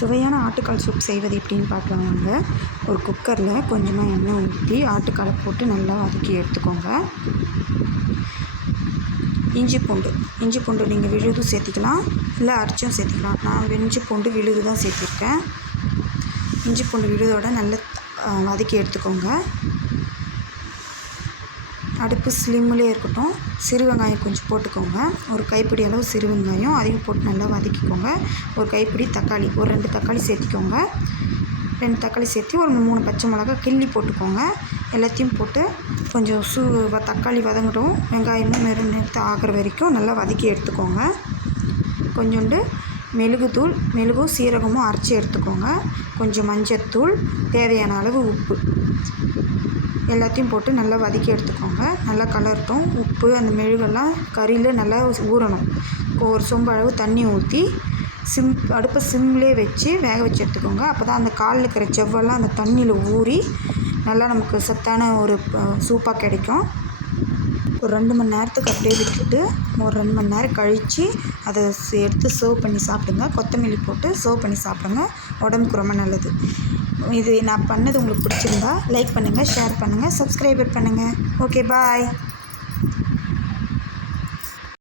சுவையான ஆட்டுக்கால் சூப் செய்வது எப்படின்னு பார்க்கலாம் வாங்க. ஒரு குக்கரில் கொஞ்சமாக எண்ணெய் ஊற்றி ஆட்டுக்காலை போட்டு நல்லா வதக்கி எடுத்துக்கோங்க. இஞ்சி பூண்டு நீங்கள் விழுதும் சேர்த்திக்கலாம், இல்லை அரைச்சும் சேர்த்திக்கலாம். நான் இஞ்சி பூண்டு விழுது தான் சேர்த்திருக்கேன். இஞ்சி பூண்டு விழுதோட நல்லா வதக்கி எடுத்துக்கோங்க. அடுப்பு ஸ்லிம்லேயே இருக்கட்டும். சிறு வெங்காயம் கொஞ்சம் போட்டுக்கோங்க. ஒரு கைப்பிடி அளவு சிறு வெங்காயம் அதையும் போட்டு நல்லா வதக்கிக்கோங்க. ஒரு கைப்பிடி தக்காளி, ஒரு 2 தக்காளி சேர்த்திக்கோங்க. 2 தக்காளி சேர்த்து ஒரு 3 பச்சை மிளகா கிள்ளி போட்டுக்கோங்க. எல்லாத்தையும் போட்டு கொஞ்சம் தக்காளி வதங்கட்டும். வெங்காயமும் நிறத்து ஆகிற வரைக்கும் நல்லா வதக்கி எடுத்துக்கோங்க. கொஞ்சோண்டு மெழுகும் சீரகமும் அரைச்சி எடுத்துக்கோங்க. கொஞ்சம் மஞ்சத்தூள், தேவையான அளவு உப்பு, எல்லாத்தையும் போட்டு நல்லா வதக்கி எடுத்துக்கோங்க. நல்லா கலரட்டும். உப்பு அந்த மெழுகெல்லாம் கறியில் நல்லா ஊறணும். ஒரு சொம்பு அளவு தண்ணி ஊற்றி அடுப்பை சிம்லேயே வச்சு வேக வச்சு எடுத்துக்கோங்க. அப்போ தான் அந்த காலில் இருக்கிற செவ்வெல்லாம் அந்த தண்ணியில் ஊறி நல்லா நமக்கு சத்தான ஒரு சூப்பாக கிடைக்கும். ஒரு 2 மணி நேரத்துக்கு அப்படியே விட்டுட்டு ஒரு 2 மணி நேரம் கழித்து அதை எடுத்து சர்வ் பண்ணி சாப்பிடுங்க. கொத்தமல்லி போட்டு சர்வ் பண்ணி சாப்பிடுங்க. உடம்புக்கு ரொம்ப நல்லது. இது நான் பண்ணது உங்களுக்கு பிடிச்சிருந்தா லைக் பண்ணுங்கள், ஷேர் பண்ணுங்கள், சப்ஸ்கிரைபர் பண்ணுங்கள். ஓகே, பாய்.